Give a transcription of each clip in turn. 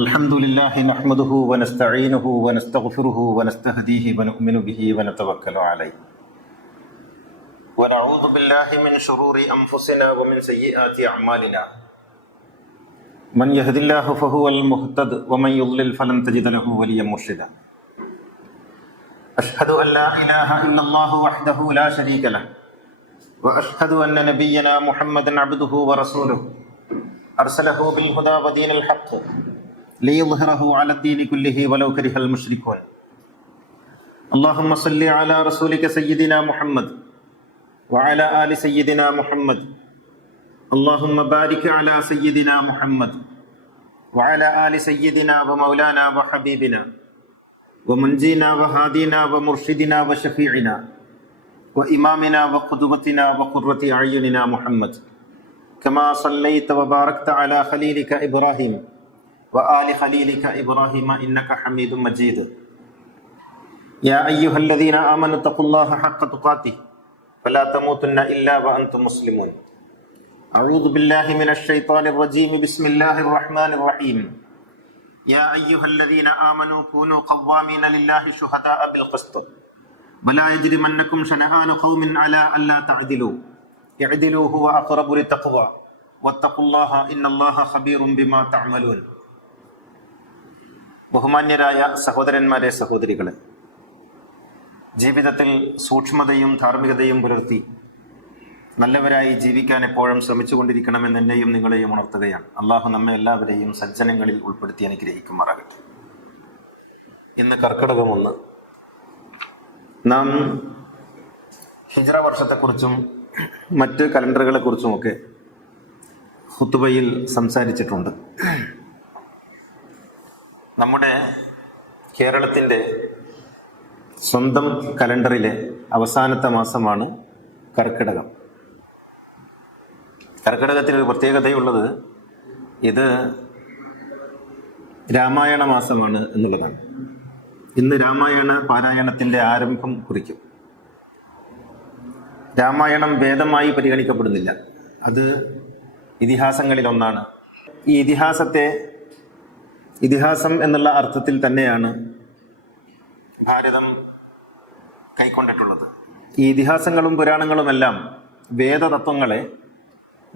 الحمد لله نحمده ونستعينه ونستغفره ونستهديه ونؤمن به ونتوكل عليه ونعوذ بالله من شرور أنفسنا ومن سيئات أعمالنا من يهد الله فهو المهتد ومن يضلل فلن تجد له وليا مرشدا أشهد أن لا إله إلا الله وحده لا شريك له وأشهد أن نبينا محمدا عبده ورسوله أرسله بالهدى ودين الحق ليظهره على الدين كله ولو كره المشركون اللهم صل على رسولك سيدنا محمد وعلى آل سيدنا محمد اللهم بارك على سيدنا محمد وعلى آل سيدنا ومولانا وحبيبنا ومنجينا وهادينا ومرشدنا وشفيعنا وإمامنا وقدوتنا وقرة أعيننا محمد كما صليت وباركت على خليلك إبراهيم وآل خليلك إبراهيم إنك حميد مجيد يا أيها الذين آمنوا اتقوا الله حق تقاته فلا تموتن إلا وأنتم مسلمون أعوذ بالله من الشيطان الرجيم بسم الله الرحمن الرحيم يا أيها الذين آمنوا كونوا قوامين لله شهداء بالقسط ولا يجرمنكم شنآن قوم على ألا تعدلوا اعدلوا هو أقرب للتقوى واتقوا الله إن الله خبير بما تعملون ബഹുമാന്യരായ സഹോദരന്മാരെ, സഹോദരികളെ, ജീവിതത്തിൽ സൂക്ഷ്മതയും ധാർമ്മികതയും പുലർത്തി നല്ലവരായി ജീവിക്കാൻ എപ്പോഴും ശ്രമിച്ചുകൊണ്ടിരിക്കണമെന്ന് എന്നെയും നിങ്ങളെയും ഉണർത്തുകയാണ്. അള്ളാഹു നമ്മെ എല്ലാവരെയും സജ്ജനങ്ങളിൽ ഉൾപ്പെടുത്തി അനുഗ്രഹിക്കുമാറാകട്ടെ. ഇന്ന് കർക്കിടകം 1. നാം ഹിജ്റ വർഷത്തെക്കുറിച്ചും മറ്റ് കലണ്ടറുകളെ കുറിച്ചുമൊക്കെ ഖുതുബയിൽ സംസാരിച്ചിട്ടുണ്ട്. നമ്മുടെ കേരളത്തിൻ്റെ സ്വന്തം കലണ്ടറിലെ അവസാനത്തെ മാസമാണ് കർക്കിടകം. കർക്കിടകത്തിനൊരു പ്രത്യേകതയുള്ളത് ഇത് രാമായണ മാസമാണ് എന്നുള്ളതാണ്. ഇന്ന് രാമായണ പാരായണത്തിൻ്റെ ആരംഭം കുറിക്കും. രാമായണം വേദമായി പരിഗണിക്കപ്പെടുന്നില്ല, അത് ഇതിഹാസങ്ങളിലൊന്നാണ്. ഈ ഇതിഹാസം എന്നുള്ള അർത്ഥത്തിൽ തന്നെയാണ് ഭാരതം കൈക്കൊണ്ടിട്ടുള്ളത്. ഈ ഇതിഹാസങ്ങളും പുരാണങ്ങളുമെല്ലാം വേദതത്വങ്ങളെ,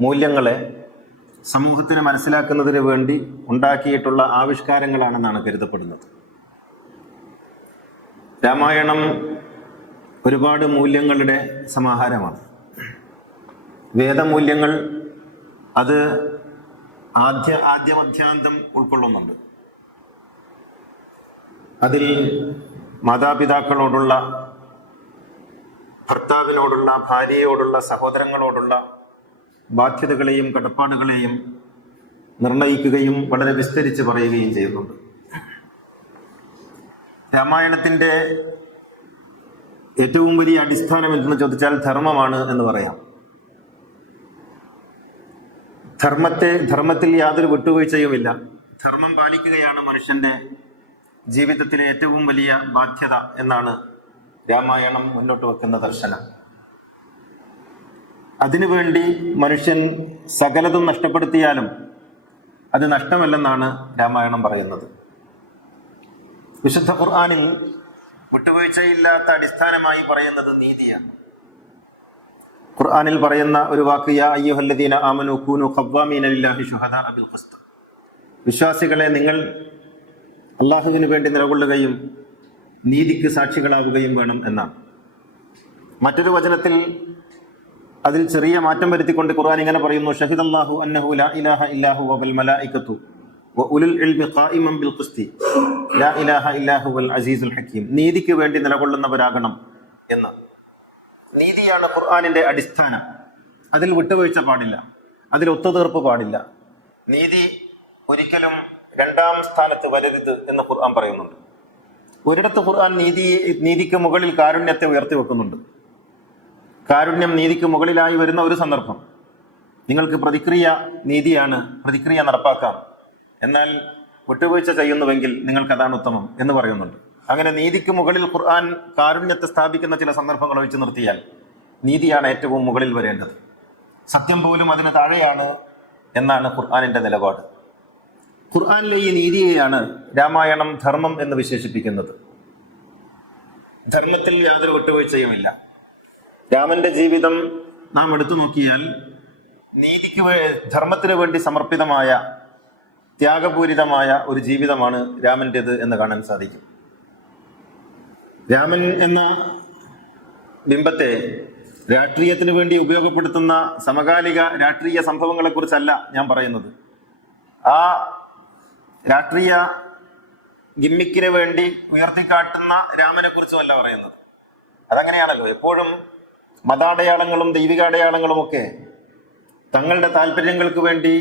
മൂല്യങ്ങളെ സമൂഹത്തിന് മനസ്സിലാക്കുന്നതിന് വേണ്ടി ഉണ്ടാക്കിയിട്ടുള്ള ആവിഷ്കാരങ്ങളാണെന്നാണ് കരുതപ്പെടുന്നത്. രാമായണം ഒരുപാട് മൂല്യങ്ങളുടെ സമാഹാരമാണ്. വേദമൂല്യങ്ങൾ അത് ആദ്യമധ്യാന്തം ഉൾക്കൊള്ളുന്നുണ്ട്. അതിൽ മാതാപിതാക്കളോടുള്ള, ഭർത്താവിനോടുള്ള, ഭാര്യയോടുള്ള, സഹോദരങ്ങളോടുള്ള ബാധ്യതകളെയും കടപ്പാടുകളെയും നിർണയിക്കുകയും വളരെ വിസ്തരിച്ച് പറയുകയും ചെയ്യുന്നുണ്ട്. രാമായണത്തിൻ്റെ ഏറ്റവും വലിയ അടിസ്ഥാനം എന്തെന്ന് ചോദിച്ചാൽ ധർമ്മമാണ് എന്ന് പറയാം. ധർമ്മത്തിൽ യാതൊരു വിട്ടുവീഴ്ചയുമില്ല. ധർമ്മം പാലിക്കുകയാണ് മനുഷ്യന്റെ ജീവിതത്തിലെ ഏറ്റവും വലിയ ബാധ്യത എന്നാണ് രാമായണം മുന്നോട്ട് വെക്കുന്ന ദർശനം. അതിനുവേണ്ടി മനുഷ്യൻ സകലതും നഷ്ടപ്പെടുത്തിയാലും അത് നഷ്ടമല്ലെന്നാണ് രാമായണം പറയുന്നത്. വിശുദ്ധ ഖുർആനിൽ വിട്ടുവീഴ്ചയില്ലാത്ത അടിസ്ഥാനമായി പറയുന്നത് നീതിയാണ്. ഖുർആനിൽ പറയുന്ന ഒരു വാക്ക്, യാ അയ്യുഹല്ലദീന ആമനൂ കൂനൂ ഖവ്വാമീന ലില്ലാഹി ശുഹദാഅ ബിൽ ഖിസ്ത്. വിശ്വാസികളെ, നിങ്ങൾ അള്ളാഹുവിന് വേണ്ടി നിലകൊള്ളുകയും നീതിക്ക് സാക്ഷികളാവുകയും വേണം എന്നാണ്. മറ്റൊരു വചനത്തിൽ അതിൽ ചെറിയ മാറ്റം വരുത്തിക്കൊണ്ട് ഖുർആൻ ഇങ്ങനെ പറയുന്നു, ഷഹിദല്ലാഹു അന്നഹു ലാ ഇലാഹ ഇല്ലാഹു വൽ മലായികത്തു വഉലുൽ ഇൽമി ഖായിമൻ ബിൽ ഖിസ്തി ലാ ഇലാഹ ഇല്ലാഹു വൽ അസീസുൽ ഹകീം. നീതിക്ക് വേണ്ടി നിലകൊള്ളുന്നവരാകണം എന്ന്. നീതിയാണ് ഖുർആനിന്റെ അടിസ്ഥാനം. അതിൽ വിട്ടുവീഴ്ച പാടില്ല, അതിൽ ഒത്തുതീർപ്പ് പാടില്ല. നീതി ഒരിക്കലും രണ്ടാം സ്ഥാനത്ത് വരരുത് എന്ന് ഖുർആൻ പറയുന്നുണ്ട്. ഒരിടത്ത് ഖുർആൻ നീതിക്ക് മുകളിൽ കാരുണ്യത്തെ ഉയർത്തി വെക്കുന്നുണ്ട്. കാരുണ്യം നീതിക്ക് മുകളിലായി വരുന്ന ഒരു സന്ദർഭം, നിങ്ങൾക്ക് പ്രതിക്രിയ നീതിയാണ്, പ്രതിക്രിയ നടപ്പാക്കാം, എന്നാൽ വിട്ടുവീഴ്ച ചെയ്യുന്നുവെങ്കിൽ നിങ്ങൾക്കതാണ് ഉത്തമം എന്ന് പറയുന്നുണ്ട്. അങ്ങനെ നീതിക്ക് മുകളിൽ ഖുർആൻ കാരുണ്യത്തെ സ്ഥാപിക്കുന്ന ചില സന്ദർഭങ്ങൾ ഒഴിച്ചു നിർത്തിയാൽ നീതിയാണ് ഏറ്റവും മുകളിൽ വരേണ്ടത്. സത്യം പോലും അതിന് താഴെയാണ് എന്നാണ് ഖുർആനിന്റെ നിലപാട്. ഖുർആനിലെ ഈ നീതിയെയാണ് രാമായണം ധർമ്മം എന്ന് വിശേഷിപ്പിക്കുന്നത്. ധർമ്മത്തിൽ യാതൊരു വിട്ടുവീഴ്ചയുമില്ല. രാമന്റെ ജീവിതം നാം എടുത്തു നോക്കിയാൽ ധർമ്മത്തിന് വേണ്ടി സമർപ്പിതമായ ത്യാഗപൂരിതമായ ഒരു ജീവിതമാണ് രാമൻ്റെത് എന്ന് കാണാൻ സാധിക്കും. രാമൻ എന്ന ബിംബത്തെ രാഷ്ട്രീയത്തിന് വേണ്ടി ഉപയോഗപ്പെടുത്തുന്ന സമകാലിക രാഷ്ട്രീയ സംഭവങ്ങളെ കുറിച്ചല്ല ഞാൻ പറയുന്നത്. ആ രാഷ്ട്രീയ ഗിമ്മിക്കിന് വേണ്ടി ഉയർത്തിക്കാട്ടുന്ന രാമനെ കുറിച്ചുമല്ല പറയുന്നത്. അതങ്ങനെയാണല്ലോ, എപ്പോഴും മതാടയാളങ്ങളും ദൈവികാടയാളങ്ങളും ഒക്കെ തങ്ങളുടെ താല്പര്യങ്ങൾക്ക് വേണ്ടി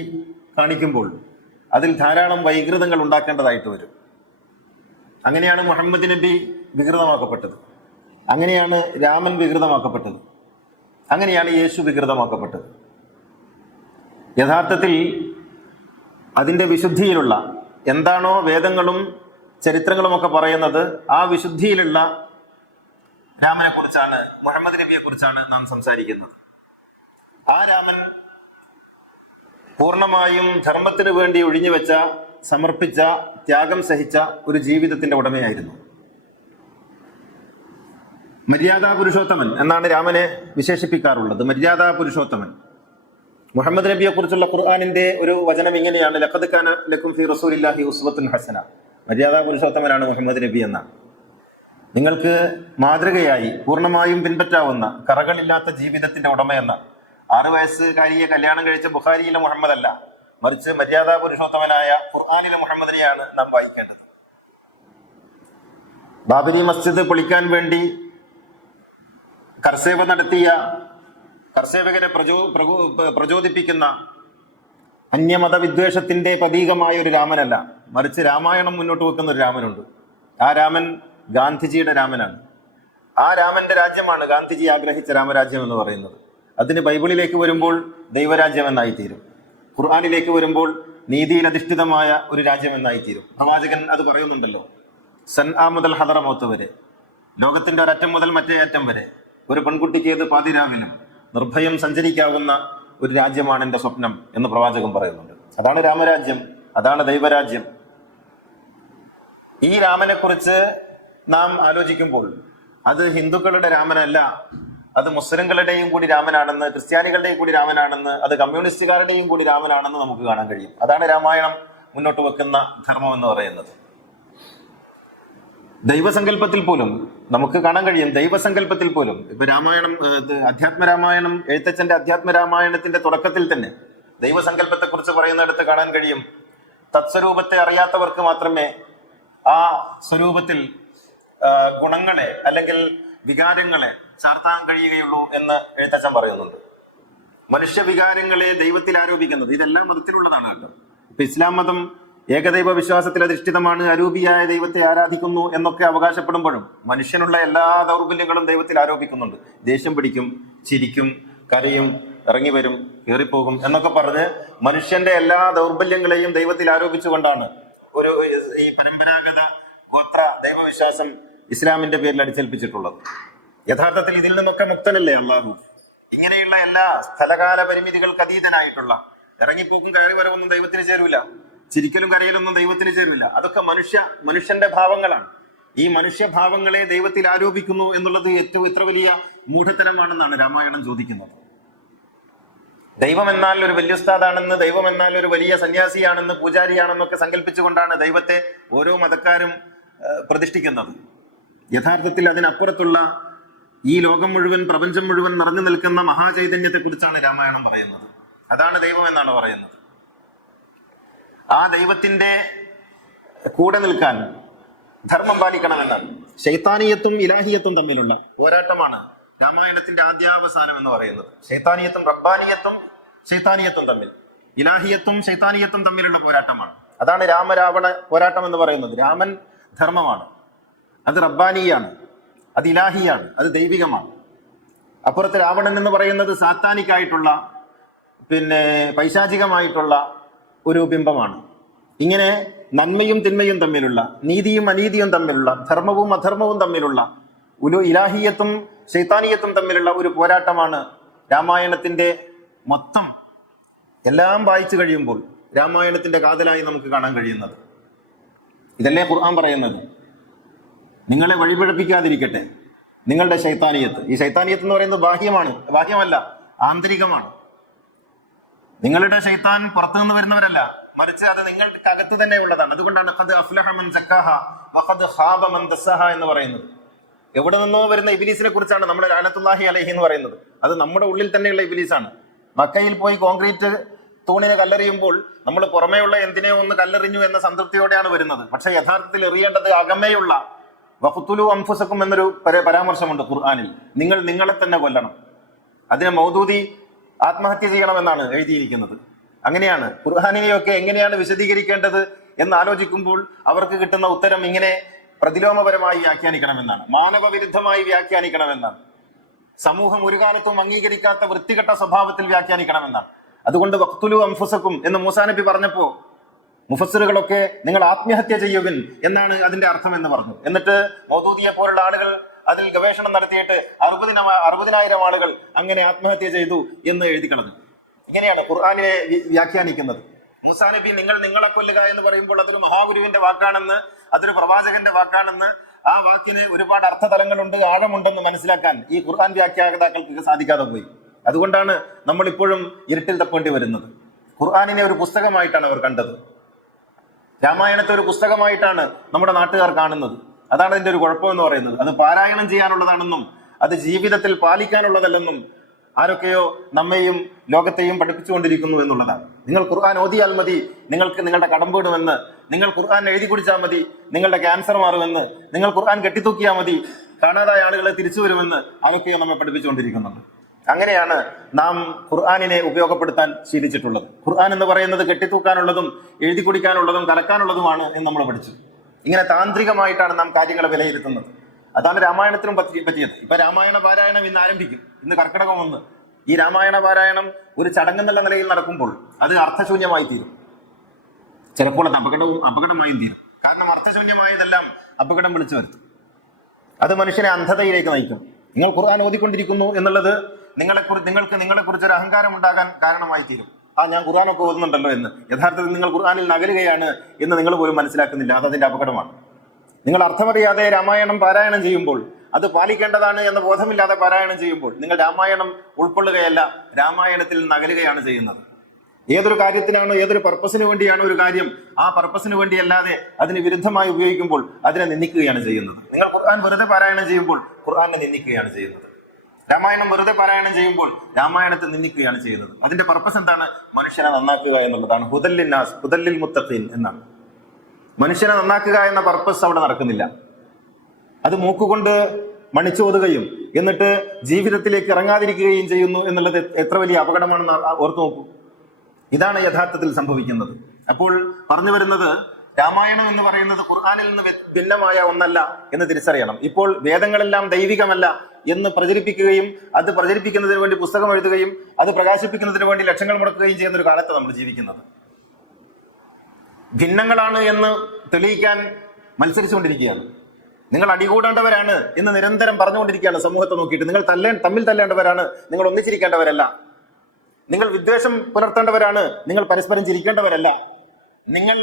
കാണിക്കുമ്പോൾ അതിൽ ധാരാളം വൈകൃതങ്ങൾ ഉണ്ടാക്കേണ്ടതായിട്ട് വരും. അങ്ങനെയാണ് മുഹമ്മദ് നബി വികൃതമാക്കപ്പെട്ടത്, അങ്ങനെയാണ് രാമൻ വികൃതമാക്കപ്പെട്ടത്, അങ്ങനെയാണ് യേശു വികൃതമാക്കപ്പെട്ടത്. യഥാർത്ഥത്തിൽ അതിൻ്റെ വിശുദ്ധിയിലുള്ള എന്താണോ വേദങ്ങളും ചരിത്രങ്ങളുമൊക്കെ പറയുന്നത്, ആ വിശുദ്ധിയിലുള്ള രാമനെ കുറിച്ചാണ്, മുഹമ്മദ് നബിയെ കുറിച്ചാണ് നാം സംസാരിക്കുന്നത്. ആ രാമൻ പൂർണ്ണമായും ധർമ്മത്തിന് വേണ്ടി ഒഴിഞ്ഞുവെച്ച, സമർപ്പിച്ച, ത്യാഗം സഹിച്ച ഒരു ജീവിതത്തിന്റെ ഉടമയായിരുന്നു. മര്യാദാ പുരുഷോത്തമൻ എന്നാണ് രാമനെ വിശേഷിപ്പിക്കാറുള്ളത്. മര്യാദാ പുരുഷോത്തമൻ. മുഹമ്മദ് നബിയെ കുറിച്ചുള്ള ഖുർആനിന്റെ ഒരു വചനം ഇങ്ങനെയാണ്: ലഖദ് കാന ലക്കും ഫീ റസൂലില്ലാഹി ഉസ്വത്തുൻ ഹസന. മര്യാദാ പുരുഷോത്തമനാണ് മുഹമ്മദ് നബി എന്ന, നിങ്ങൾക്ക് മാതൃകയായി പൂർണ്ണമായും പിൻപറ്റാവുന്ന കറകളില്ലാത്ത ജീവിതത്തിന്റെ ഉടമയെന്ന. 6 വയസ്സുകാരിയെ കല്യാണം കഴിച്ച ബുഖാരിയിലെ മുഹമ്മദ് അല്ല, മറിച്ച് മര്യാദാ പുരുഷോത്തമനായ ഖുർആനിലെ മുഹമ്മദിനെയാണ് നാം വായിക്കേണ്ടത്. ബാബരി മസ്ജിദ് പൊളിക്കാൻ വേണ്ടി കർസേവ നടത്തിയ, കർസേവകരെ പ്രചോദിപ്പിക്കുന്ന അന്യമത വിദ്വേഷത്തിന്റെ പ്രതീകമായ ഒരു രാമനല്ല, മറിച്ച് രാമായണം മുന്നോട്ട് വെക്കുന്ന ഒരു രാമനുണ്ട്. ആ രാമൻ ഗാന്ധിജിയുടെ രാമനാണ്. ആ രാമന്റെ രാജ്യമാണ് ഗാന്ധിജി ആഗ്രഹിച്ച രാമരാജ്യം എന്ന് പറയുന്നത്. അതിന് ബൈബിളിലേക്ക് വരുമ്പോൾ ദൈവരാജ്യം എന്നായിത്തീരും, ഖുർആനിലേക്ക് വരുമ്പോൾ നീതിയിലധിഷ്ഠിതമായ ഒരു രാജ്യം എന്നായിത്തീരും. പ്രവാചകൻ അത് പറയുന്നുണ്ടല്ലോ, സൻആ മുതൽ ഹദറമൗത്ത് വരെ, ലോകത്തിന്റെ ഒരറ്റം മുതൽ മറ്റേ അറ്റം വരെ ഒരു പെൺകുട്ടിക്ക് ഏത് പാതിരാവിലും നിർഭയം സഞ്ചരിക്കാവുന്ന ഒരു രാജ്യമാണ് എൻ്റെ സ്വപ്നം എന്ന് പ്രവാചകൻ പറയുന്നുണ്ട്. അതാണ് രാമരാജ്യം, അതാണ് ദൈവരാജ്യം. ഈ രാമനെ കുറിച്ച് നാം ആലോചിക്കുമ്പോൾ അത് ഹിന്ദുക്കളുടെ രാമനല്ല, അത് മുസ്ലിങ്ങളുടെയും കൂടി രാമനാണെന്ന്, ക്രിസ്ത്യാനികളുടെയും കൂടി രാമനാണെന്ന്, അത് കമ്മ്യൂണിസ്റ്റുകാരുടെയും കൂടി രാമനാണെന്ന് നമുക്ക് കാണാൻ കഴിയും. അതാണ് രാമായണം മുന്നോട്ട് വെക്കുന്ന ധർമ്മം എന്ന് പറയുന്നത്. ദൈവസങ്കല്പത്തിൽ പോലും നമുക്ക് കാണാൻ കഴിയും, ദൈവസങ്കല്പത്തിൽ പോലും ഇപ്പൊ രാമായണം, അധ്യാത്മരാമായണം, എഴുത്തച്ഛന്റെ അധ്യാത്മരാമായണത്തിന്റെ തുടക്കത്തിൽ തന്നെ ദൈവസങ്കല്പത്തെ കുറിച്ച് പറയുന്നിടത്ത് കാണാൻ കഴിയും, തത്സ്വരൂപത്തെ അറിയാത്തവർക്ക് മാത്രമേ ആ സ്വരൂപത്തിൽ ഗുണങ്ങളെ അല്ലെങ്കിൽ വികാരങ്ങളെ ചാർത്താൻ കഴിയുകയുള്ളൂ എന്ന് എഴുത്തച്ഛൻ പറയുന്നുണ്ട്. മനുഷ്യവികാരങ്ങളെ ദൈവത്തിൽ ആരോപിക്കുന്നത് ഇതെല്ലാം മതത്തിലുള്ളതാണ് കേട്ടോ. ഇപ്പൊ ഇസ്ലാം മതം ഏകദൈവ വിശ്വാസത്തിൽ അധിഷ്ഠിതമാണ്, അരൂപിയായ ദൈവത്തെ ആരാധിക്കുന്നു എന്നൊക്കെ അവകാശപ്പെടുമ്പോഴും മനുഷ്യനുള്ള എല്ലാ ദൗർബല്യങ്ങളും ദൈവത്തിൽ ആരോപിക്കുന്നുണ്ട്. ദേഷ്യം പിടിക്കും, ചിരിക്കും, കരയും, ഇറങ്ങി വരും, കയറിപ്പോകും എന്നൊക്കെ പറഞ്ഞ് മനുഷ്യന്റെ എല്ലാ ദൗർബല്യങ്ങളെയും ദൈവത്തിൽ ആരോപിച്ചുകൊണ്ടാണ് ഈ പരമ്പരാഗത ഗോത്ര ദൈവവിശ്വാസം ഇസ്ലാമിന്റെ പേരിൽ അടിച്ചേൽപ്പിച്ചിട്ടുള്ളത്. യഥാർത്ഥത്തിൽ ഇതിൽ നിന്നൊക്കെ മുക്തനല്ലേ അള്ളാഹു? ഇങ്ങനെയുള്ള എല്ലാ സ്ഥലകാല പരിമിതികൾക്ക് അതീതനായിട്ടുള്ള, ഇറങ്ങിപ്പോക്കും കയറി വരവൊന്നും ദൈവത്തിന് ചേരൂല, ചിരിക്കലും കരയിലൊന്നും ദൈവത്തിന് ചേരില്ല. അതൊക്കെ മനുഷ്യന്റെ ഭാവങ്ങളാണ്. ഈ മനുഷ്യഭാവങ്ങളെ ദൈവത്തിൽ ആരോപിക്കുന്നു എന്നുള്ളത് ഏറ്റവും ഇത്ര വലിയ മൂഢത്തരമാണെന്നാണ് രാമായണം ചോദിക്കുന്നത്. ദൈവം എന്നാൽ ഒരു വലിയ ഉസ്താദാണെന്ന്, ദൈവം എന്നാൽ ഒരു വലിയ സന്യാസിയാണെന്ന്, പൂജാരിയാണെന്നൊക്കെ സങ്കല്പിച്ചുകൊണ്ടാണ് ദൈവത്തെ ഓരോ മതക്കാരും പ്രതിഷ്ഠിക്കുന്നത്. യഥാർത്ഥത്തിൽ അതിനപ്പുറത്തുള്ള ഈ ലോകം മുഴുവൻ, പ്രപഞ്ചം മുഴുവൻ നിറഞ്ഞു നിൽക്കുന്ന മഹാചൈതന്യത്തെ കുറിച്ചാണ് രാമായണം പറയുന്നത്. അതാണ് ദൈവം എന്നാണ് പറയുന്നത്. ആ ദൈവത്തിന്റെ കൂടെ നിൽക്കാൻ ധർമ്മം പാലിക്കണമെന്നാണ്. ശൈത്താനീയത്തും ഇലാഹിയത്തും തമ്മിലുള്ള പോരാട്ടമാണ് രാമായണത്തിന്റെ ആദ്യാവസാനം എന്ന് പറയുന്നത്. ശൈത്താനീയത്തും റബ്ബാനിയത്തും ശൈത്താനീയത്തും തമ്മിൽ, ഇലാഹിയത്തും ശൈത്താനീയത്തും തമ്മിലുള്ള പോരാട്ടമാണ്. അതാണ് രാമരാവണ പോരാട്ടം എന്ന് പറയുന്നത്. രാമൻ ധർമ്മമാണ്, അത് റബ്ബാനിയാണ്, അത് ഇലാഹിയാണ്, അത് ദൈവികമാണ്. അപ്പുറത്ത് രാവണൻ എന്ന് പറയുന്നത് സാത്താനിക്കായിട്ടുള്ള, പൈശാചികമായിട്ടുള്ള ഒരു ബിംബമാണ്. ഇങ്ങനെ നന്മയും തിന്മയും തമ്മിലുള്ള, നീതിയും അനീതിയും തമ്മിലുള്ള, ധർമ്മവും അധർമ്മവും തമ്മിലുള്ള, ഇലാഹിയത്തും ശൈത്താനീയത്തും തമ്മിലുള്ള ഒരു പോരാട്ടമാണ് രാമായണത്തിന്റെ മൊത്തം. എല്ലാം വായിച്ചു കഴിയുമ്പോൾ രാമായണത്തിന്റെ കാതലായി നമുക്ക് കാണാൻ കഴിയുന്നത്. ഇതല്ലേ ഖുർആൻ പറയുന്നത്? നിങ്ങളെ വഴിപിഴപ്പിക്കാതിരിക്കട്ടെ നിങ്ങളുടെ ശൈത്താനിയത്ത്. ഈ ശൈത്താനിയത്ത് എന്ന് പറയുന്നത് ബാഹ്യമല്ല, ആന്തരികമാണ്. നിങ്ങളുടെ ശൈത്താൻ പുറത്തുനിന്ന് വരുന്നവരല്ല, മറിച്ച് അത് നിങ്ങൾക്കകത്ത് തന്നെ ഉള്ളതാണ്. അതുകൊണ്ടാണ് ഖദ് അഫ്ലഹ മൻ സക്കാഹ വഖദ് ഖാബ മൻ ദസ്സഹ എന്ന് പറയുന്നത്. എവിടെ നിന്നോ വരുന്ന ഇബ്ലീസിനെ കുറിച്ചാണ് നമ്മുടെ ലഅനത്തുല്ലാഹി അലൈഹി എന്ന് പറയുന്നത്. അത് നമ്മുടെ ഉള്ളിൽ തന്നെയുള്ള ഇബ്ലീസാണ്. മക്കയിൽ പോയി കോൺക്രീറ്റ് തൂണിനെ കല്ലെറിയുമ്പോൾ നമ്മൾ പുറമേയുള്ള എന്തിനെയോ ഒന്ന് കല്ലെറിഞ്ഞു എന്ന സംതൃപ്തിയോടെയാണ് വരുന്നത്. പക്ഷെ യഥാർത്ഥത്തിൽ എറിയേണ്ടത് അകമേയുള്ള വഖ്തുലു അൻഫുസക്കും എന്നൊരു പരാമർശമുണ്ട് ഖുർആനിൽ. നിങ്ങൾ നിങ്ങളെ തന്നെ കൊല്ലണം. അതിനെ മൗദൂദി ആത്മഹത്യ ചെയ്യണമെന്നാണ് എഴുതിയിരിക്കുന്നത്. അങ്ങനെയാണ് ഖുർആനിനെയൊക്കെ എങ്ങനെയാണ് വിശദീകരിക്കേണ്ടത് എന്ന് ആലോചിക്കുമ്പോൾ അവർക്ക് കിട്ടുന്ന ഉത്തരം ഇങ്ങനെ പ്രതിലോമപരമായി വ്യാഖ്യാനിക്കണമെന്നാണ്, മാനവവിരുദ്ധമായി വ്യാഖ്യാനിക്കണമെന്നാണ്, സമൂഹം ഒരു കാലത്തും അംഗീകരിക്കാത്ത വൃത്തികെട്ട സ്വഭാവത്തിൽ വ്യാഖ്യാനിക്കണമെന്നാണ്. അതുകൊണ്ട് വഖ്തുലു അൻഫുസക്കും എന്ന് മൂസാ നബി പറഞ്ഞപ്പോ മുഫസ്സിറുകളൊക്കെ നിങ്ങൾ ആത്മഹത്യ ചെയ്യുവിൻ എന്നാണ് അതിന്റെ അർത്ഥം എന്ന് പറഞ്ഞു. എന്നിട്ട് മൗദൂദിയെ പോലുള്ള ആളുകൾ അതിൽ ഗവേഷണം നടത്തിയിട്ട് 60,000 ആളുകൾ അങ്ങനെ ആത്മഹത്യ ചെയ്തു എന്ന് എഴുതി കളഞ്ഞു. ഇങ്ങനെയാണ് ഖുർആനിനെ വ്യാഖ്യാനിക്കുന്നത്. മൂസാ നബി നിങ്ങൾ നിങ്ങളെ കൊല്ലുക എന്ന് പറയുമ്പോൾ അതൊരു മഹാഗുരുവിന്റെ വാക്കാണെന്ന്, അതൊരു പ്രവാചകന്റെ വാക്കാണെന്ന്, ആ വാക്കിന് ഒരുപാട് അർത്ഥതലങ്ങളുണ്ട്, ആഴമുണ്ടെന്ന് മനസ്സിലാക്കാൻ ഈ ഖുർആൻ വ്യാഖ്യാതാക്കൾക്ക് സാധിക്കാതെ പോയി. അതുകൊണ്ടാണ് നമ്മൾ ഇപ്പോഴും ഇരുട്ടിൽ തപ്പേണ്ടി വരുന്നത്. ഖുർആനിനെ ഒരു പുസ്തകമായിട്ടാണ് അവർ കണ്ടത്. രാമായണത്തെ ഒരു പുസ്തകമായിട്ടാണ് നമ്മുടെ നാട്ടുകാർ കാണുന്നത്. അതാണ് അതിന്റെ ഒരു കുഴപ്പമെന്ന് പറയുന്നത്. അത് പാരായണം ചെയ്യാനുള്ളതാണെന്നും അത് ജീവിതത്തിൽ പാലിക്കാനുള്ളതല്ലെന്നും ആരൊക്കെയോ നമ്മെയും ലോകത്തെയും പഠിപ്പിച്ചുകൊണ്ടിരിക്കുന്നു എന്നുള്ളതാണ്. നിങ്ങൾ ഖുർആൻ ഓതിയാൽ മതി നിങ്ങൾക്ക് നിങ്ങളുടെ കടം വീടുമെന്ന്, നിങ്ങൾ ഖുർആൻ എഴുതി കുടിച്ചാൽ മതി നിങ്ങളുടെ ക്യാൻസർ മാറുമെന്ന്, നിങ്ങൾ ഖുർആൻ കെട്ടിത്തൂക്കിയാൽ മതി കാണാതായ ആളുകളെ തിരിച്ചു വരുമെന്ന് ആരൊക്കെയോ നമ്മെ പഠിപ്പിച്ചുകൊണ്ടിരിക്കുന്നുണ്ട്. അങ്ങനെയാണ് നാം ഖുർആനിനെ ഉപയോഗപ്പെടുത്താൻ ശീലിച്ചിട്ടുള്ളത്. ഖുർആൻ എന്ന് പറയുന്നത് കെട്ടിത്തൂക്കാനുള്ളതും എഴുതി കുടിക്കാനുള്ളതും കലക്കാനുള്ളതുമാണ് എന്ന് നമ്മൾ പഠിച്ചു. ഇങ്ങനെ താന്ത്രികമായിട്ടാണ് നാം കാര്യങ്ങളെ വിലയിരുത്തുന്നത്. അതാണ് രാമായണത്തിനും പറ്റിയത്. ഇപ്പൊ രാമായണ പാരായണം ഇന്ന് ആരംഭിക്കും. ഇന്ന് കർക്കിടകം 1. ഈ രാമായണ പാരായണം ഒരു ചടങ്ങെന്നുള്ള നിലയിൽ നടക്കുമ്പോൾ അത് അർത്ഥശൂന്യമായി തീരും. ചിലപ്പോൾ അത് അപകടമായും തീരും. കാരണം അർത്ഥശൂന്യമായതെല്ലാം അപകടം വിളിച്ചു വരുത്തും. അത് മനുഷ്യനെ അന്ധതയിലേക്ക് നയിക്കും. നിങ്ങൾ ഖുർആൻ ഓതിക്കൊണ്ടിരിക്കുന്നു എന്നുള്ളത് നിങ്ങൾക്ക് നിങ്ങളെക്കുറിച്ച് ഒരു അഹങ്കാരം ഉണ്ടാകാൻ കാരണമായി തീരും. ഞാൻ ഖുർആനൊക്കെ ഓതുന്നുണ്ടല്ലോ എന്ന്. യഥാർത്ഥത്തിൽ നിങ്ങൾ ഖുർആനിൽ നകലുകയാണ് എന്ന് നിങ്ങൾ പോലും മനസ്സിലാക്കുന്നില്ല. അതതിന്റെ അപകടമാണ്. നിങ്ങൾ അർത്ഥമറിയാതെ രാമായണം പാരായണം ചെയ്യുമ്പോൾ, അത് പാലിക്കേണ്ടതാണ് എന്ന ബോധമില്ലാതെ പാരായണം ചെയ്യുമ്പോൾ നിങ്ങൾ രാമായണം ഉൾക്കൊള്ളുകയല്ല, രാമായണത്തിൽ നകലുകയാണ് ചെയ്യുന്നത്. ഏതൊരു കാര്യത്തിനാണോ, ഏതൊരു പർപ്പസിന് വേണ്ടിയാണോ ഒരു കാര്യം, ആ പർപ്പസിന് വേണ്ടിയല്ലാതെ അതിന് വിരുദ്ധമായി ഉപയോഗിക്കുമ്പോൾ അതിനെ നിന്ദിക്കുകയാണ് ചെയ്യുന്നത്. നിങ്ങൾ ഖുർആൻ വെറുതെ പാരായണം ചെയ്യുമ്പോൾ ഖുർആനെ നിന്ദിക്കുകയാണ് ചെയ്യുന്നത്. രാമായണം വെറുതെ പാരായണം ചെയ്യുമ്പോൾ രാമായണത്തെ നിന്ദിക്കുകയാണ് ചെയ്യുന്നത്. അതിന്റെ പർപ്പസ് എന്താണ്? മനുഷ്യനെ നന്നാക്കുക എന്നുള്ളതാണ്. ഹുദല്ലിന്നാസ് ഹുദല്ലിൽ മുത്തഖീൻ എന്നാണ്. മനുഷ്യനെ നന്നാക്കുക എന്ന പർപ്പസ് അവിടെ നടക്കുന്നില്ല. അത് മൂക്കുകൊണ്ട് മണിച്ചോതുകയും എന്നിട്ട് ജീവിതത്തിലേക്ക് ഇറങ്ങാതിരിക്കുകയും ചെയ്യുന്നു എന്നുള്ളത് എത്ര വലിയ അപകടമാണെന്ന് ഓർത്തു നോക്കൂ. ഇതാണ് യഥാർത്ഥത്തിൽ സംഭവിക്കുന്നത്. അപ്പോൾ പറഞ്ഞു വരുന്നത്, രാമായണം എന്ന് പറയുന്നത് ഖുർആനിൽ നിന്ന് ഭിന്നമായ ഒന്നല്ല എന്ന് തിരിച്ചറിയണം. ഇപ്പോൾ വേദങ്ങളെല്ലാം ദൈവികമല്ല എന്ന് പ്രചരിപ്പിക്കുകയും അത് പ്രചരിപ്പിക്കുന്നതിന് വേണ്ടി പുസ്തകം എഴുതുകയും അത് പ്രകാശിപ്പിക്കുന്നതിന് വേണ്ടി ലക്ഷങ്ങൾ മുടക്കുകയും ചെയ്യുന്ന ഒരു കാലത്ത് നമ്മൾ ജീവിക്കുന്നത്. ഭിന്നങ്ങളാണ് എന്ന് തെളിയിക്കാൻ മത്സരിച്ചുകൊണ്ടിരിക്കുകയാണ്. നിങ്ങൾ അടികൂടേണ്ടവരാണ് എന്ന് നിരന്തരം പറഞ്ഞുകൊണ്ടിരിക്കുകയാണ് സമൂഹത്തെ നോക്കിയിട്ട്. നിങ്ങൾ തമ്മിൽ തല്ലേണ്ടവരാണ്, നിങ്ങൾ ഒന്നിച്ചിരിക്കേണ്ടവരല്ല. നിങ്ങൾ വിദ്വേഷം പുലർത്തേണ്ടവരാണ്, നിങ്ങൾ പരസ്പരം ചിരിക്കേണ്ടവരല്ല. നിങ്ങൾ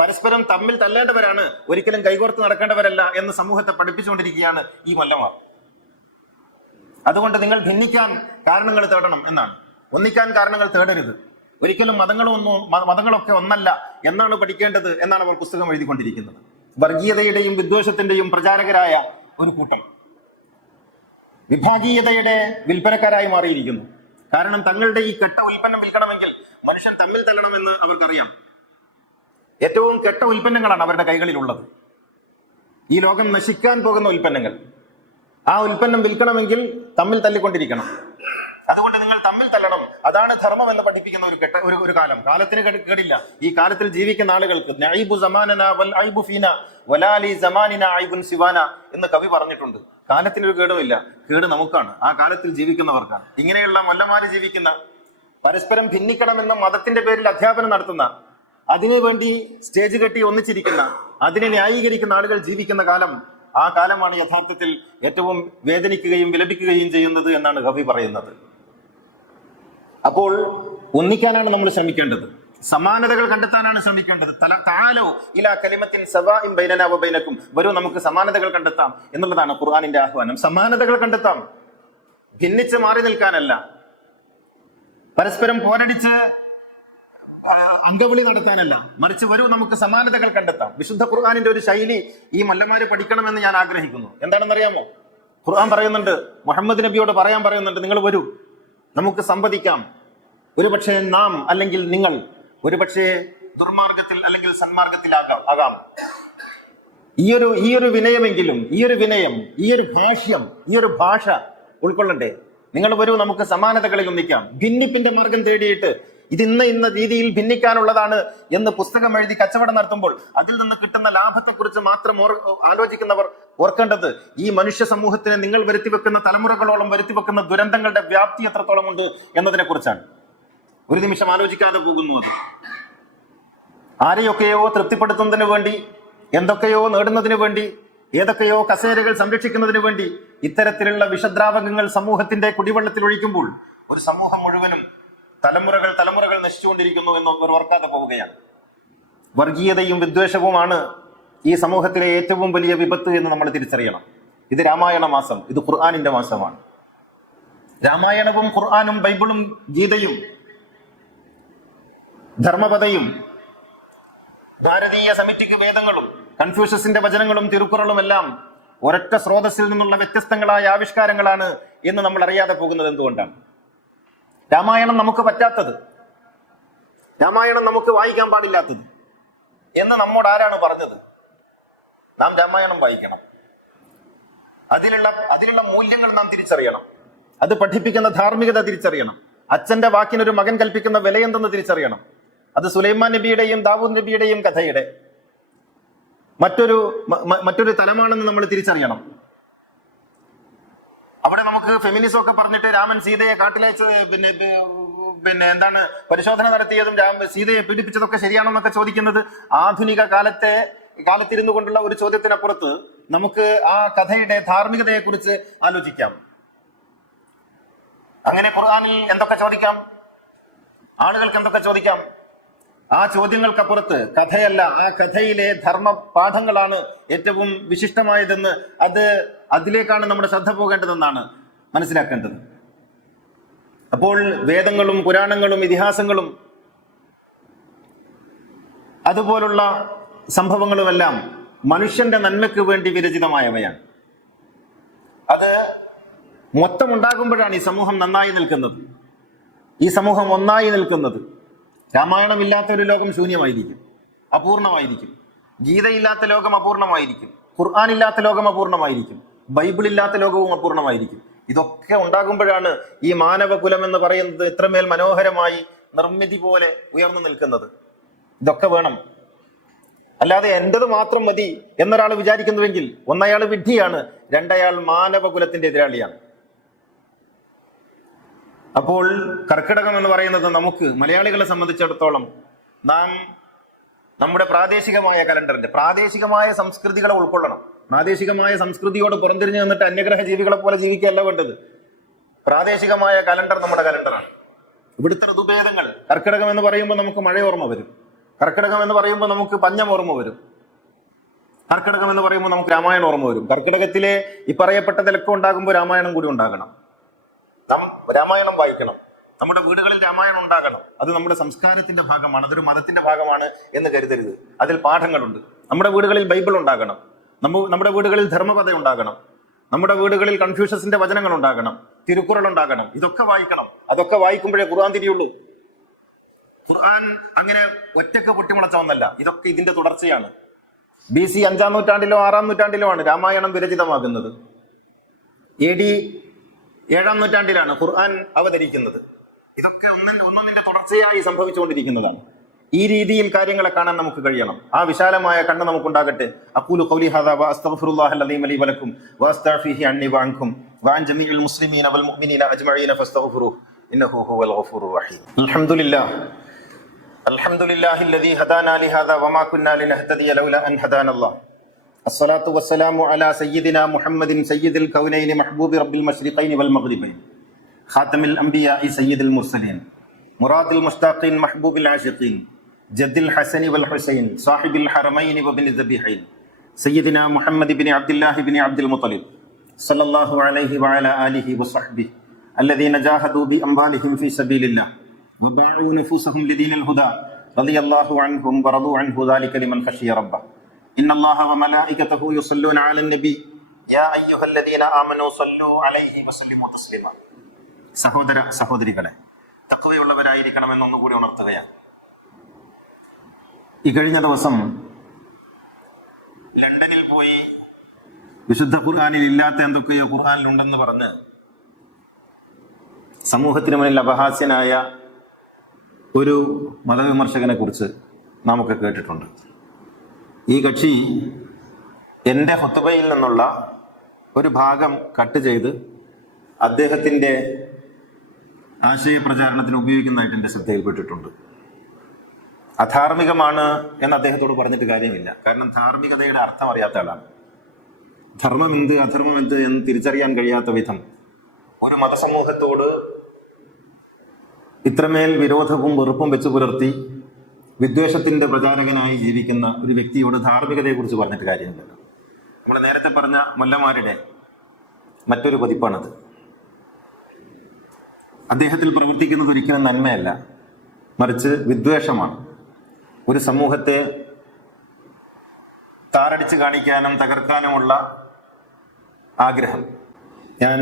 പരസ്പരം തമ്മിൽ തല്ലേണ്ടവരാണ്, ഒരിക്കലും കൈകോർത്ത് നടക്കേണ്ടവരല്ല എന്ന് സമൂഹത്തെ പഠിപ്പിച്ചുകൊണ്ടിരിക്കുകയാണ് ഈ മല്ലന്മാർ. അതുകൊണ്ട് നിങ്ങൾ ഭിന്നിക്കാൻ കാരണങ്ങൾ തേടണം എന്നാണ്, ഒന്നിക്കാൻ കാരണങ്ങൾ തേടരുത്. ഒരിക്കലും മതങ്ങളൊക്കെ ഒന്നല്ല എന്നാണ് പഠിക്കേണ്ടത് എന്നാണ് അവർ പുസ്തകം എഴുതിക്കൊണ്ടിരിക്കുന്നത്. വർഗീയതയുടെയും വിദ്വേഷത്തിന്റെയും പ്രചാരകരായ ഒരു കൂട്ടം വിഭാഗീയതയുടെ വിൽപ്പനക്കാരായി മാറിയിരിക്കുന്നു. കാരണം തങ്ങളുടെ ഈ കെട്ട ഉൽപ്പന്നം വിൽക്കണമെങ്കിൽ മനുഷ്യൻ തമ്മിൽ തല്ലണമെന്ന് അവർക്കറിയാം. ഏറ്റവും കെട്ട ഉൽപ്പന്നങ്ങളാണ് അവരുടെ കൈകളിലുള്ളത്. ഈ ലോകം നശിക്കാൻ പോകുന്ന ഉൽപ്പന്നങ്ങൾ. ആ ഉൽപ്പന്നം വിൽക്കണമെങ്കിൽ തമ്മിൽ തല്ലിക്കൊണ്ടിരിക്കണം. അതുകൊണ്ട് നിങ്ങൾ തമ്മിൽ തല്ലണം, അതാണ് ധർമ്മം എന്ന് പഠിപ്പിക്കുന്ന ഒരു കാലം. കാലത്തിന് കേടില്ല. ഈ കാലത്തിൽ ജീവിക്കുന്ന ആളുകൾക്ക് നഈബു സമാനന വൽ ഐബു ഫീന വലാലി സമാനിന ഐബുൻ സിവാന എന്ന് കവി പറഞ്ഞിട്ടുണ്ട്. കാലത്തിനൊരു കേടുമില്ല, കേട് നമുക്കാണ്, ആ കാലത്തിൽ ജീവിക്കുന്നവർക്കാണ്. ഇങ്ങനെയുള്ള മല്ലന്മാര് ജീവിക്കുന്ന, പരസ്പരം ഭിന്നിക്കണമെന്ന മതത്തിന്റെ പേരിൽ അധ്യാപനം നടത്തുന്ന, അതിനുവേണ്ടി സ്റ്റേജ് കെട്ടി ഒന്നിച്ചിരിക്കുന്ന, അതിനെ ന്യായീകരിക്കുന്ന ആളുകൾ ജീവിക്കുന്ന കാലം, ആ കാലമാണ് യഥാർത്ഥത്തിൽ ഏറ്റവും വേദനിക്കുകയും വിലപിക്കുകയും ചെയ്യുന്നത് എന്നാണ് കവി പറയുന്നത്. അപ്പോൾ ഒന്നിക്കാനാണ് നമ്മൾ ശ്രമിക്കേണ്ടത്. സമാനതകൾ കണ്ടെത്താനാണ് ശ്രമിക്കേണ്ടത്. തആലൂ ഇലാ കലിമത്തിൻ സവാഇൻ ബൈനനാ വ ബൈനക്കും, വരൂ നമുക്ക് സമാനതകൾ കണ്ടെത്താം എന്നുള്ളതാണ് ഖുർആനിന്റെ ആഹ്വാനം. സമാനതകൾ കണ്ടെത്താം, ഭിന്നിച്ച് മാറി നിൽക്കാനല്ല, പരസ്പരം പോരടിച്ച് അങ്കവിളി നടത്താനല്ല, മറിച്ച് വരൂ നമുക്ക് സമാനതകൾ കണ്ടെത്താം. വിശുദ്ധ ഖുർആനിന്റെ ഒരു ശൈലി ഈ മല്ലന്മാര് പഠിക്കണമെന്ന് ഞാൻ ആഗ്രഹിക്കുന്നു. എന്താണെന്നറിയാമോ? ഖുർആൻ പറയുന്നുണ്ട്, മുഹമ്മദ് നബിയോട് പറയാൻ പറയുന്നുണ്ട്, നിങ്ങൾ വരൂ നമുക്ക് സംവദിക്കാം. ഒരുപക്ഷെ നാം അല്ലെങ്കിൽ നിങ്ങൾ ഒരുപക്ഷെ ദുർമാർഗത്തിൽ അല്ലെങ്കിൽ സന്മാർഗത്തിലാകാം. ഈ ഒരു വിനയമെങ്കിലും, ഈ ഒരു ഭാഷ്യം, ഈ ഒരു ഭാഷ ഉൾക്കൊള്ളണ്ടേ? നിങ്ങൾ വരൂ നമുക്ക് സമാനതകളിൽ ഒന്നിക്കാം. ഭിന്നിപ്പിന്റെ മാർഗം തേടിയിട്ട് ഇത് ഇന്ന രീതിയിൽ ഭിന്നിക്കാനുള്ളതാണ് എന്ന് പുസ്തകം എഴുതി കച്ചവടം നടത്തുമ്പോൾ അതിൽ നിന്ന് കിട്ടുന്ന ലാഭത്തെക്കുറിച്ച് മാത്രം ആലോചിക്കുന്നവർ ഓർക്കേണ്ടത് ഈ മനുഷ്യ സമൂഹത്തിന് നിങ്ങൾ വരുത്തിവെക്കുന്ന തലമുറകളോളം വരുത്തിവെക്കുന്ന ദുരന്തങ്ങളുടെ വ്യാപ്തി എത്രത്തോളം ഉണ്ട് എന്നതിനെ കുറിച്ചാണ്. ഒരു നിമിഷം ആലോചിക്കാതെ പോകുന്നു. അത് ആരെയൊക്കെയോ തൃപ്തിപ്പെടുത്തുന്നതിന് വേണ്ടി, എന്തൊക്കെയോ നേടുന്നതിന് വേണ്ടി, ഏതൊക്കെയോ കസേരകൾ സംരക്ഷിക്കുന്നതിന് വേണ്ടി ഇത്തരത്തിലുള്ള വിഷദ്രാവകങ്ങൾ സമൂഹത്തിന്റെ കുടിവെള്ളത്തിൽ ഒഴിക്കുമ്പോൾ ഒരു സമൂഹം മുഴുവനും തലമുറകൾ നശിച്ചുകൊണ്ടിരിക്കുന്നു എന്ന് അവർ ഓർക്കാതെ പോവുകയാണ്. വർഗീയതയും വിദ്വേഷവുമാണ് ഈ സമൂഹത്തിലെ ഏറ്റവും വലിയ വിപത്ത് എന്ന് നമ്മൾ തിരിച്ചറിയണം. ഇത് രാമായണ മാസം, ഇത് ഖുർആനിന്റെ മാസമാണ്. രാമായണവും ഖുർആനും ബൈബിളും ഗീതയും ധർമ്മപദയും ഭാരതീയ സെമിറ്റിക് വേദങ്ങളും കൺഫ്യൂഷ്യസിന്റെ വചനങ്ങളും തിരുക്കുറളും എല്ലാം ഒരൊറ്റ സ്രോതസ്സിൽ നിന്നുള്ള വ്യത്യസ്തങ്ങളായ ആവിഷ്കാരങ്ങളാണ് എന്ന് നമ്മൾ അറിയാതെ പോകുന്നത് എന്തുകൊണ്ടാണ്? രാമായണം നമുക്ക് പറ്റാത്തത്, രാമായണം നമുക്ക് വായിക്കാൻ പാടില്ലാത്തത് എന്ന് നമ്മോട് ആരാണ് പറഞ്ഞത്? നാം രാമായണം വായിക്കണം. അതിലുള്ള മൂല്യങ്ങൾ നാം തിരിച്ചറിയണം. അത് പഠിപ്പിക്കുന്ന ധാർമ്മികത തിരിച്ചറിയണം. അച്ഛന്റെ വാക്കിനൊരു മകൻ കൽപ്പിക്കുന്ന വിലയെന്തെന്ന് തിരിച്ചറിയണം. അത് സുലൈമാൻ നബിയുടെയും ദാവൂദ് നബിയുടെയും കഥയുടെ മറ്റൊരു തലമാണെന്ന് നമ്മൾ തിരിച്ചറിയണം. അവിടെ നമുക്ക് ഫെമിനിസം ഒക്കെ പറഞ്ഞിട്ട് രാമൻ സീതയെ കാട്ടിലയച്ച് പിന്നെ എന്താണ് പരിശോധന നടത്തിയതും സീതയെ പീഡിപ്പിച്ചതൊക്കെ ശരിയാണെന്നൊക്കെ ചോദിക്കുന്നത് ആധുനിക കാലത്തിരുന്നു കൊണ്ടുള്ള ഒരു ചോദ്യത്തിനപ്പുറത്ത് നമുക്ക് ആ കഥയുടെ ധാർമ്മികതയെ കുറിച്ച് ആലോചിക്കാം. അങ്ങനെ ഖുർആനിൽ എന്തൊക്കെ ചോദിക്കാം, ആളുകൾക്ക് എന്തൊക്കെ ചോദിക്കാം? ആ ചോദ്യങ്ങൾക്കപ്പുറത്ത് കഥയല്ല, ആ കഥയിലെ ധർമ്മ പാഠങ്ങളാണ് ഏറ്റവും വിശിഷ്ടമായതെന്ന് അതിലേക്കാണ് നമ്മുടെ ശ്രദ്ധ പോകേണ്ടതെന്നാണ് മനസ്സിലാക്കേണ്ടത്. അപ്പോൾ വേദങ്ങളും പുരാണങ്ങളും ഇതിഹാസങ്ങളും അതുപോലുള്ള സംഭവങ്ങളുമെല്ലാം മനുഷ്യന്റെ നന്മയ്ക്ക് വേണ്ടി വിരചിതമായവയാണ്. അത് മൊത്തം ഉണ്ടാകുമ്പോഴാണ് ഈ സമൂഹം നന്നായി നിൽക്കുന്നത്, ഈ സമൂഹം ഒന്നായി നിൽക്കുന്നത്. രാമായണം ഇല്ലാത്ത ഒരു ലോകം ശൂന്യമായിരിക്കും, അപൂർണമായിരിക്കും. ഗീതയില്ലാത്ത ലോകം അപൂർണമായിരിക്കും. ഖുർആൻ ഇല്ലാത്ത ലോകം അപൂർണമായിരിക്കും. ബൈബിൾ ഇല്ലാത്ത ലോകവും അപൂർണമായിരിക്കും. ഇതൊക്കെ ഉണ്ടാകുമ്പോഴാണ് ഈ മാനവകുലം എന്ന് പറയുന്നത് ഇത്രമേൽ മനോഹരമായി നിർമ്മിതി പോലെ ഉയർന്നു നിൽക്കുന്നത്. ഇതൊക്കെ വേണം. അല്ലാതെ എന്റേത് മാത്രം മതി എന്നൊരാൾ വിചാരിക്കുന്നുവെങ്കിൽ ഒന്നയാൾ വിഡ്ഢിയാണ്, രണ്ടയാൾ മാനവകുലത്തിന്റെ എതിരാളിയാണ്. അപ്പോൾ കർക്കിടകം എന്ന് പറയുന്നത് നമുക്ക് മലയാളികളെ സംബന്ധിച്ചിടത്തോളം നാം നമ്മുടെ പ്രാദേശികമായ കലണ്ടറിന്റെ പ്രാദേശികമായ സംസ്കൃതികളെ ഉൾക്കൊള്ളണം. പ്രാദേശികമായ സംസ്കൃതിയോട് പുറംതിരിഞ്ഞു നിന്നിട്ട് അന്യഗ്രഹ ജീവികളെ പോലെ ജീവിക്കുകയല്ല വേണ്ടത്. പ്രാദേശിക കലണ്ടർ നമ്മുടെ കലണ്ടറാണ്. ഇവിടുത്തെ ഋതുഭേദങ്ങൾ, കർക്കിടകം എന്ന് പറയുമ്പോൾ നമുക്ക് മഴ ഓർമ്മ വരും, കർക്കിടകം എന്ന് പറയുമ്പോൾ നമുക്ക് പഞ്ഞം ഓർമ്മ വരും, കർക്കിടകം എന്ന് പറയുമ്പോൾ നമുക്ക് രാമായണം ഓർമ്മ വരും. കർക്കിടകത്തിലെ ഈ പറയപ്പെട്ടതിലൊക്കെ ഉണ്ടാകുമ്പോൾ രാമായണം കൂടി ഉണ്ടാകണം. നാം രാമായണം വായിക്കണം, നമ്മുടെ വീടുകളിൽ രാമായണം ഉണ്ടാകണം. അത് നമ്മുടെ സംസ്കാരത്തിന്റെ ഭാഗമാണ്, അതൊരു മതത്തിന്റെ ഭാഗമാണ് എന്ന് കരുതരുത്. അതിൽ പാഠങ്ങളുണ്ട്. നമ്മുടെ വീടുകളിൽ ബൈബിൾ ഉണ്ടാകണം, നമ്മുടെ വീടുകളിൽ ധർമ്മപദ ഉണ്ടാകണം, നമ്മുടെ വീടുകളിൽ കൺഫ്യൂഷ്യസിന്റെ വചനങ്ങൾ ഉണ്ടാകണം, തിരുക്കുറൾ ഉണ്ടാകണം. ഇതൊക്കെ വായിക്കണം. അതൊക്കെ വായിക്കുമ്പോഴേ ഖുർആൻ തിരിയുള്ളൂ. ഖുർആൻ അങ്ങനെ ഒറ്റക്ക് പൊട്ടിമുളച്ച ഒന്നല്ല, ഇതൊക്കെ ഇതിന്റെ തുടർച്ചയാണ്. BC 5-ാം നൂറ്റാണ്ടിലോ 6-ാം നൂറ്റാണ്ടിലോ ആണ് രാമായണം വിരചിതമാകുന്നത്. AD 7-ാം നൂറ്റാണ്ടിലാണ് ഖുർആൻ അവതരിക്കുന്നത്. ഇതൊക്കെ ഒന്നൊന്നിന്റെ തുടർച്ചയായി സംഭവിച്ചുകൊണ്ടിരിക്കുന്നതാണ്. ഈ രീതിയിൽ കാര്യങ്ങളെ കാണാൻ നമുക്ക് കഴിയണം. ആ വിശാലമായ കണ്ണ് നമുക്കുണ്ടാകട്ടെ. അഖൂലു ഖൗലി ഹാദാ വഅസ്തഗ്ഫിറുല്ലാഹൽ അലീം ലി വലക്കും വഅസ്തഗ്ഫിഹി അന്നി വഅൻകും വഅൻ ജമീഇൽ മുസ്ലിമീന വൽ മുഅ്മിനീന അജ്മഈന ഫസ്തഗ്ഫിറുഹു ഇന്നഹു ഹുവൽ ഗഫൂറുർ റഹീം. അൽഹംദുലില്ലാഹില്ലദീ ഹദാനാ ലിഹാദാ വമാ കുന്നാ ലിനഹ്തദിയ ലൗലാ അൻ ഹദാനല്ലാഹ്. അസ്സലാത്തു വസ്സലാമു അലാ സയ്യിദിനാ മുഹമ്മദിൻ സയ്യിദിൽ കൗനൈനി മഹ്ബൂബി റബ്ബിൽ മശ്രിഖൈനി വൽ മഗ്രിബൈൻ ഖാതമിൽ അംബിയാഇ സയ്യിദുൽ മുർസലീൻ മുറാദിൽ മുസ്താഖീൻ മഹ്ബൂബിൽ ആശിഖീൻ جد الحسن والحسين صاحب الحرمين وابن الذبيحين سيدنا محمد بن عبد الله بن عبد المطلب صلى الله عليه وعلى آله وصحبه الذين جاهدوا بأموالهم في سبيل الله وباعوا نفوسهم لدين الهدى رضي الله عنهم ورضوا عنه ذلك لمن خشي ربه إن الله وملائكته يصلون على النبي يا أيها الذين آمنوا صلوا عليه وسلموا تسليما. സഹോദര സഹോദരികളെ, തഖ്വയുള്ളവരായിരിക്കണമെന്ന് ഒന്നുകൂടി ഉണർത്തുകയാണ്. ഈ കഴിഞ്ഞ ദിവസം ലണ്ടനിൽ പോയി വിശുദ്ധ ഖുർആനിൽ ഇല്ലാത്ത എന്തൊക്കെയോ ഖുർആനിലുണ്ടെന്ന് പറഞ്ഞ് സമൂഹത്തിന് മുന്നിൽ അപഹാസ്യനായ ഒരു മതവിമർശകനെ കുറിച്ച് നാമൊക്കെ കേട്ടിട്ടുണ്ട്. ഈ കക്ഷി എൻ്റെ ഖുത്ബയിൽ നിന്നുള്ള ഒരു ഭാഗം കട്ട് ചെയ്ത് അദ്ദേഹത്തിൻ്റെ ആശയപ്രചാരണത്തിന് ഉപയോഗിക്കുന്നതായിട്ട് എൻ്റെ ശ്രദ്ധയിൽപ്പെട്ടിട്ടുണ്ട്. അധാർമികമാണ് എന്ന് അദ്ദേഹത്തോട് പറഞ്ഞിട്ട് കാര്യമില്ല. കാരണം ധാർമ്മികതയുടെ അർത്ഥം അറിയാത്ത ആളാണ്. ധർമ്മം എന്ത് അധർമ്മം എന്ത് എന്ന് തിരിച്ചറിയാൻ കഴിയാത്ത വിധം ഒരു മതസമൂഹത്തോട് ഇത്രമേൽ വിരോധവും വെറുപ്പും വെച്ച് പുലർത്തി വിദ്വേഷത്തിന്റെ പ്രചാരകനായി ജീവിക്കുന്ന ഒരു വ്യക്തിയോട് ധാർമ്മികതയെക്കുറിച്ച് പറഞ്ഞിട്ട് കാര്യമില്ലല്ലോ. നമ്മൾ നേരത്തെ പറഞ്ഞ മുല്ലമാരുടെ മറ്റൊരു പതിപ്പാണത്. അദ്ദേഹത്തിൽ പ്രവർത്തിക്കുന്നത് ഒരിക്കലും നന്മയല്ല, മറിച്ച് വിദ്വേഷമാണ്. ഒരു സമൂഹത്തെ താറടിച്ച് കാണിക്കാനും തകർക്കാനുമുള്ള ആഗ്രഹം. ഞാൻ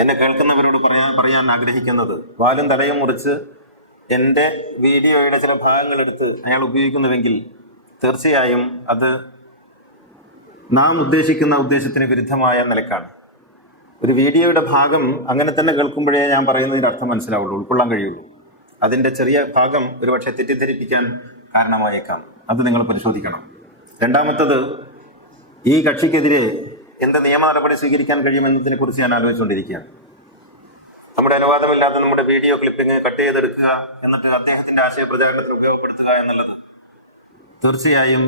എന്നെ കേൾക്കുന്നവരോട് പറയാൻ ആഗ്രഹിക്കുന്നത്, വാലും തലയും മുറിച്ച് എൻ്റെ വീഡിയോയുടെ ചില ഭാഗങ്ങളെടുത്ത് അയാൾ ഉപയോഗിക്കുന്നുവെങ്കിൽ തീർച്ചയായും അത് നാം ഉദ്ദേശിക്കുന്ന ഉദ്ദേശത്തിന് വിരുദ്ധമായ നിലക്കാണ്. ഒരു വീഡിയോയുടെ ഭാഗം അങ്ങനെ തന്നെ കേൾക്കുമ്പോഴേ ഞാൻ പറയുന്നതിൻ്റെ അർത്ഥം മനസ്സിലാവുള്ളൂ, ഉൾക്കൊള്ളാൻ കഴിയുള്ളൂ. അതിൻ്റെ ചെറിയ ഭാഗം ഒരുപക്ഷെ തെറ്റിദ്ധരിപ്പിക്കാൻ കാരണമായേക്കാം. അത് നിങ്ങൾ പരിശോധിക്കണം. രണ്ടാമത്തത്, ഈ കക്ഷിക്കെതിരെ എന്ത് നിയമ നടപടി സ്വീകരിക്കാൻ കഴിയുമെന്നതിനെ കുറിച്ച് ഞാൻ ആലോചിച്ചുകൊണ്ടിരിക്കുകയാണ്. നമ്മുടെ അനുവാദമില്ലാതെ നമ്മുടെ വീഡിയോ ക്ലിപ്പിംഗ് കട്ട് ചെയ്തെടുക്കുക എന്നിട്ട് അദ്ദേഹത്തിന്റെ ആശയ പ്രചാരണത്തിന് ഉപയോഗപ്പെടുത്തുക എന്നുള്ളത് തീർച്ചയായും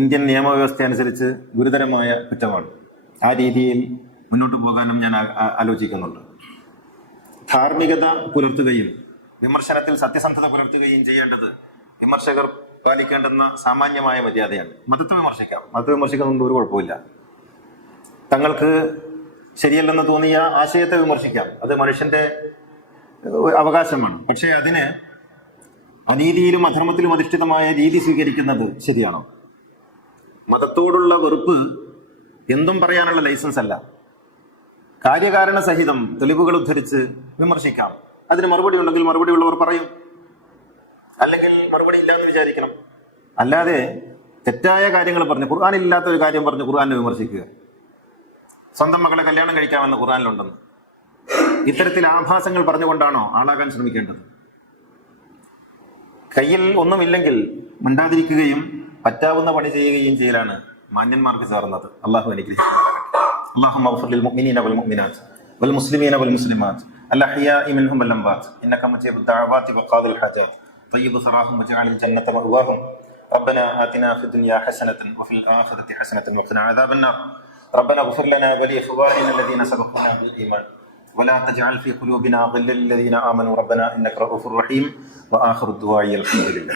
ഇന്ത്യൻ നിയമവ്യവസ്ഥ അനുസരിച്ച് ഗുരുതരമായ കുറ്റമാണ്. ആ രീതിയിൽ മുന്നോട്ട് പോകാനും ഞാൻ ആലോചിക്കുന്നുണ്ട്. ധാർമ്മികത പുലർത്തുകയും വിമർശനത്തിൽ സത്യസന്ധത പുലർത്തുകയും ചെയ്യേണ്ടത് വിമർശകർ പാലിക്കേണ്ടുന്ന സാമാന്യമായ മര്യാദയാണ്. മതത്തെ വിമർശിക്കാം, മതത്തെ വിമർശിക്കുന്നതുകൊണ്ട് ഒരു കുഴപ്പമില്ല. തങ്ങൾക്ക് ശരിയല്ലെന്ന് തോന്നിയ ആശയത്തെ വിമർശിക്കാം, അത് മനുഷ്യന്റെ അവകാശമാണ്. പക്ഷേ അതിന് അനീതിയിലും അധർമ്മത്തിലും അധിഷ്ഠിതമായ രീതി സ്വീകരിക്കുന്നത് ശരിയാണോ? മതത്തോടുള്ള വെറുപ്പ് എന്തും പറയാനുള്ള ലൈസൻസ് അല്ല. കാര്യകാരണ സഹിതം തെളിവുകൾ ഉദ്ധരിച്ച് വിമർശിക്കാം. അതിന് മറുപടി ഉണ്ടെങ്കിൽ മറുപടി ഉള്ളവർ പറയും, അല്ലെങ്കിൽ മറുപടി ഇല്ലാന്ന് വിചാരിക്കണം. അല്ലാതെ തെറ്റായ കാര്യങ്ങൾ പറഞ്ഞ്, ഖുർആനില്ലാത്ത ഒരു കാര്യം പറഞ്ഞ് ഖുർആനെ വിമർശിക്കുക, സ്വന്തം മകളെ കല്യാണം കഴിക്കാമെന്ന് ഖുർആനിലുണ്ടെന്ന്, ഇത്തരത്തിൽ ആഭാസങ്ങൾ പറഞ്ഞുകൊണ്ടാണോ ആളാകാൻ ശ്രമിക്കേണ്ടത്? കയ്യിൽ ഒന്നുമില്ലെങ്കിൽ മിണ്ടാതിരിക്കുകയും പറ്റാവുന്ന പണി ചെയ്യുകയും ചെയ്യലാണ് മാന്യന്മാർക്ക് ചേർന്നത്. അള്ളാഹു അനുഗ്രഹിക്കട്ടെ. اللهم اغفر للمؤمنين والمؤمنات والمسلمين والمسلمات الأحياء منهم والأموات إنك مجيب الدعوات وقاضي الحاجات طيب ثراهم واجعل الجنة مأواهم ربنا آتنا في الدنيا حسنة وفي الآخرة حسنة وقنا عذاب النار ربنا اغفر لنا ولإخواننا الذين سبقونا بالإيمان ولا تجعل في قلوبنا غلا للذين آمنوا ربنا إنك رؤوف رحيم وآخر الدعاء الحمد لله.